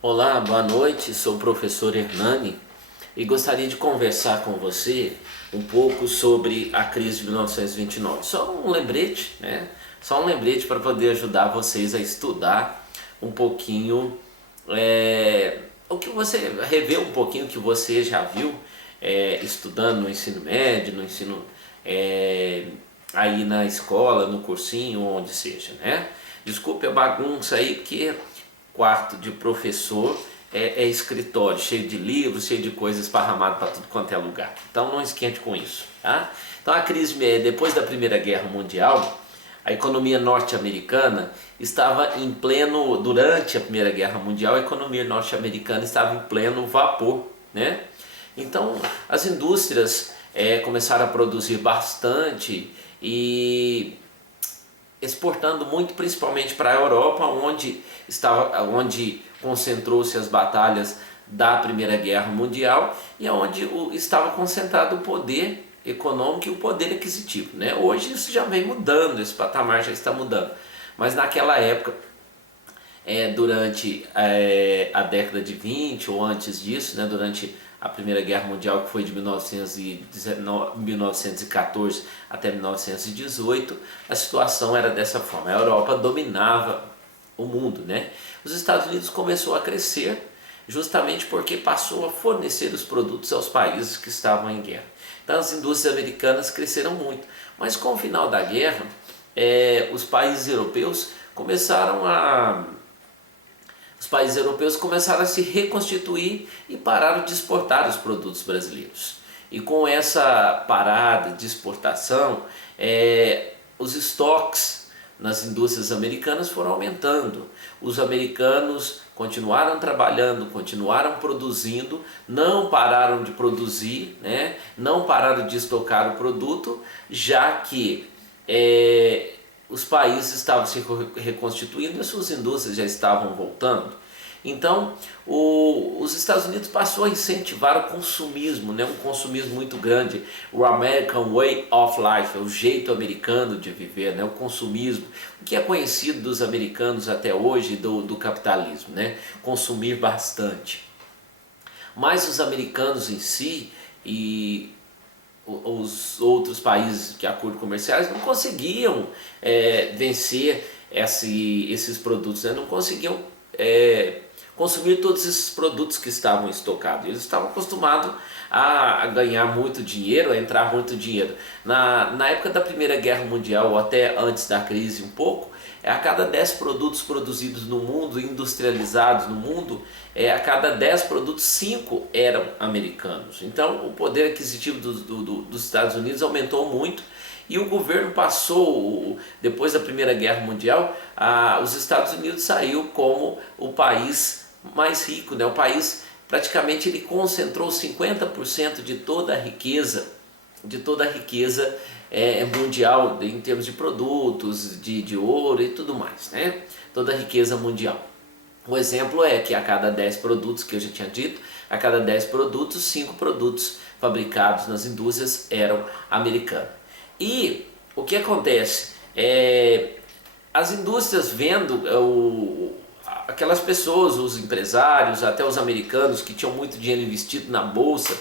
Olá, boa noite. Sou o professor Hernani e gostaria de conversar com você um pouco sobre a crise de 1929. Só um lembrete, né? Só um lembrete para poder ajudar vocês a estudar um pouquinho, o que você rever um pouquinho o que você já viu estudando no ensino médio, no ensino aí na escola, no cursinho, onde seja, né? Desculpe a bagunça aí, porque quarto de professor é escritório, cheio de livros, cheio de coisas esparramado para tudo quanto é lugar. Então não esquente com isso, tá? Então a crise, depois da Primeira Guerra Mundial, a economia norte-americana estava em pleno, durante a Primeira Guerra Mundial, a economia norte-americana estava em pleno vapor, né? Então as indústrias começaram a produzir bastante e exportando muito, principalmente para a Europa, onde concentrou-se as batalhas da Primeira Guerra Mundial e onde estava concentrado o poder econômico e o poder aquisitivo, né? Hoje isso já vem mudando, esse patamar já está mudando, mas naquela época, durante a década de 20 ou antes disso, né, durante a Primeira Guerra Mundial, que foi de 1914 até 1918, a situação era dessa forma. A Europa dominava o mundo, né? Os Estados Unidos começou a crescer justamente porque passou a fornecer os produtos aos países que estavam em guerra. Então as indústrias americanas cresceram muito, mas com o final da guerra, os países europeus começaram a os países europeus começaram a se reconstituir e pararam de exportar os produtos brasileiros. E com essa parada de exportação, os estoques nas indústrias americanas foram aumentando. Os americanos continuaram trabalhando, continuaram produzindo, não pararam de produzir, né? Não pararam de estocar o produto, já que os países estavam se reconstituindo e suas indústrias já estavam voltando. Então, os Estados Unidos passou a incentivar o consumismo, né? Um consumismo muito grande, o American Way of Life, o jeito americano de viver, né? O consumismo, o que é conhecido dos americanos até hoje do capitalismo, né? Consumir bastante. Mas os americanos em si e os outros países de acordos comerciais não conseguiam vencer esses produtos, né? Não conseguiam consumir todos esses produtos que estavam estocados. Eles estavam acostumados a ganhar muito dinheiro, a entrar muito dinheiro. Na época da Primeira Guerra Mundial, ou até antes da crise um pouco, a cada 10 produtos produzidos no mundo, industrializados no mundo, a cada 10 produtos, 5 eram americanos. Então o poder aquisitivo dos Estados Unidos aumentou muito e o governo passou, depois da Primeira Guerra Mundial, os Estados Unidos saiu como o país mais rico, né? O país praticamente ele concentrou 50% de toda a riqueza mundial em termos de produtos, de ouro e tudo mais, né? Toda a riqueza mundial. O exemplo é que a cada 10 produtos, que eu já tinha dito, a cada 10 produtos, 5 produtos fabricados nas indústrias eram americanos. E o que acontece? As indústrias vendo aquelas pessoas, os empresários, até os americanos que tinham muito dinheiro investido na bolsa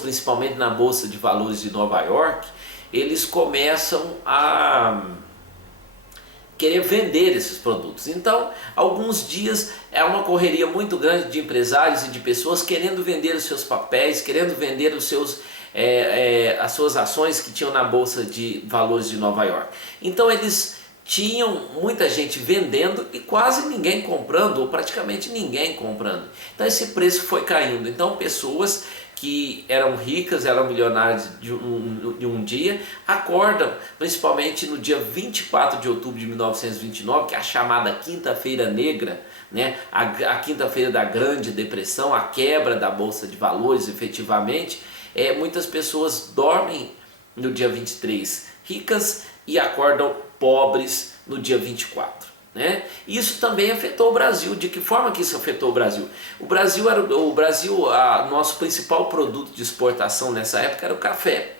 principalmente na Bolsa de Valores de Nova York, eles começam a querer vender esses produtos. Então, alguns dias é uma correria muito grande de empresários e de pessoas querendo vender os seus papéis, querendo vender as suas ações que tinham na Bolsa de Valores de Nova York. Então eles tinham muita gente vendendo e quase ninguém comprando, ou praticamente ninguém comprando. Então esse preço foi caindo. Então pessoas que eram ricas, eram milionários de um dia, acordam, principalmente no dia 24 de outubro de 1929, que é a chamada Quinta-feira Negra, né? A Quinta-feira da Grande Depressão, a quebra da Bolsa de Valores, efetivamente. Muitas pessoas dormem no dia 23 ricas e acordam pobres no dia 24. Né? Isso também afetou o Brasil. De que forma que isso afetou o Brasil? Nosso principal produto de exportação nessa época era o café.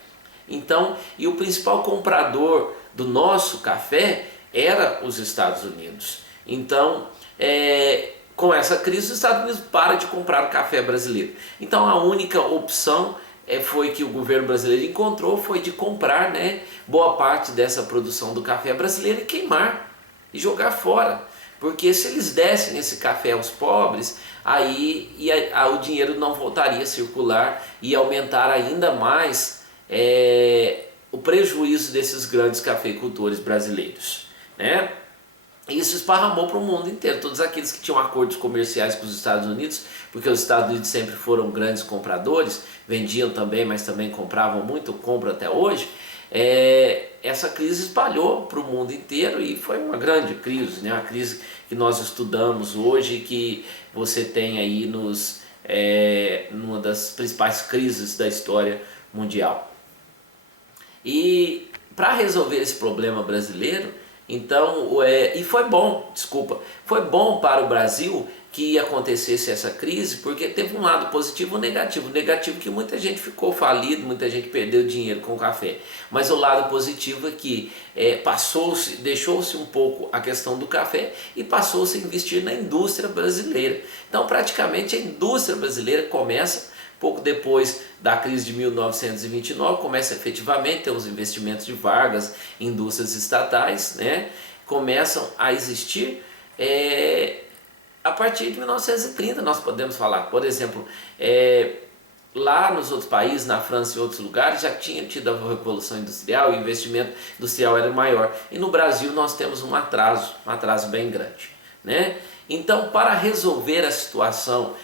Então, e o principal comprador do nosso café era os Estados Unidos. Então, com essa crise, os Estados Unidos para de comprar o café brasileiro. Então a única opção foi que o governo brasileiro encontrou foi de comprar, né, boa parte dessa produção do café brasileiro e queimar e jogar fora. Porque se eles dessem esse café aos pobres, aí o dinheiro não voltaria a circular e aumentar ainda mais o prejuízo desses grandes cafeicultores brasileiros, né? Isso esparramou para o mundo inteiro. Todos aqueles que tinham acordos comerciais com os Estados Unidos, porque os Estados Unidos sempre foram grandes compradores, vendiam também, mas também compravam muito, compram até hoje. Essa crise espalhou para o mundo inteiro e foi uma grande crise, né? Uma crise que nós estudamos hoje, que você tem aí numa das principais crises da história mundial. E para resolver esse problema brasileiro, então, foi bom para o Brasil que acontecesse essa crise, porque teve um lado positivo e um negativo. O negativo é que muita gente ficou falido, muita gente perdeu dinheiro com o café. Mas o lado positivo é que deixou-se um pouco a questão do café e passou-se a investir na indústria brasileira. Então, praticamente a indústria brasileira começa pouco depois da crise de 1929, começa efetivamente a ter os investimentos de Vargas, indústrias estatais, né, começam a existir a partir de 1930, nós podemos falar. Por exemplo, lá nos outros países, na França e outros lugares, já tinha tido a Revolução Industrial, e o investimento industrial era maior. E no Brasil nós temos um atraso bem grande, né? Então, para resolver a situação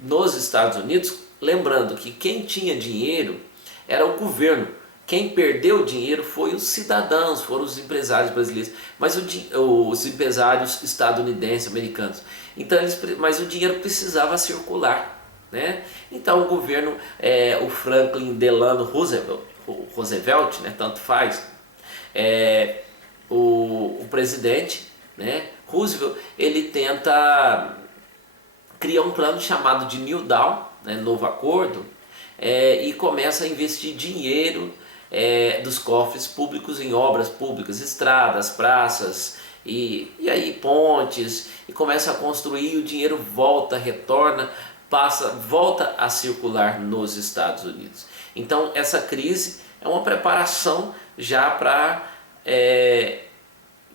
nos Estados Unidos, lembrando que quem tinha dinheiro era o governo, quem perdeu o dinheiro foi os cidadãos, foram os empresários brasileiros, mas os empresários estadunidenses, americanos. Então, mas o dinheiro precisava circular, né? Então o governo, o Franklin Delano Roosevelt, né, tanto faz, o presidente, né, Roosevelt, ele tenta criar um plano chamado de New Deal, né, novo acordo, e começa a investir dinheiro dos cofres públicos em obras públicas, estradas, praças e aí pontes, e começa a construir, e o dinheiro retorna, volta a circular nos Estados Unidos. Então essa crise é uma preparação já para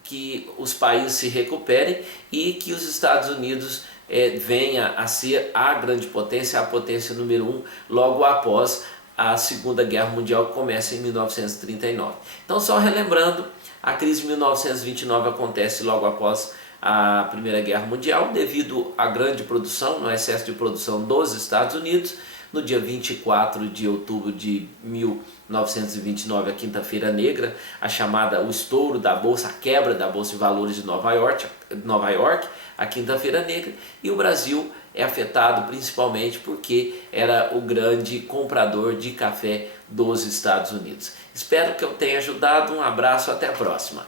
que os países se recuperem e que os Estados Unidos venha a ser a grande potência, a potência número 1, logo após a Segunda Guerra Mundial, que começa em 1939. Então, só relembrando, a crise de 1929 acontece logo após a Primeira Guerra Mundial, devido à grande produção, no excesso de produção dos Estados Unidos. No dia 24 de outubro de 1929, a Quinta-feira Negra, o estouro da Bolsa, a quebra da Bolsa de Valores de Nova York, a Quinta-feira Negra, e o Brasil é afetado principalmente porque era o grande comprador de café dos Estados Unidos. Espero que eu tenha ajudado, um abraço, até a próxima.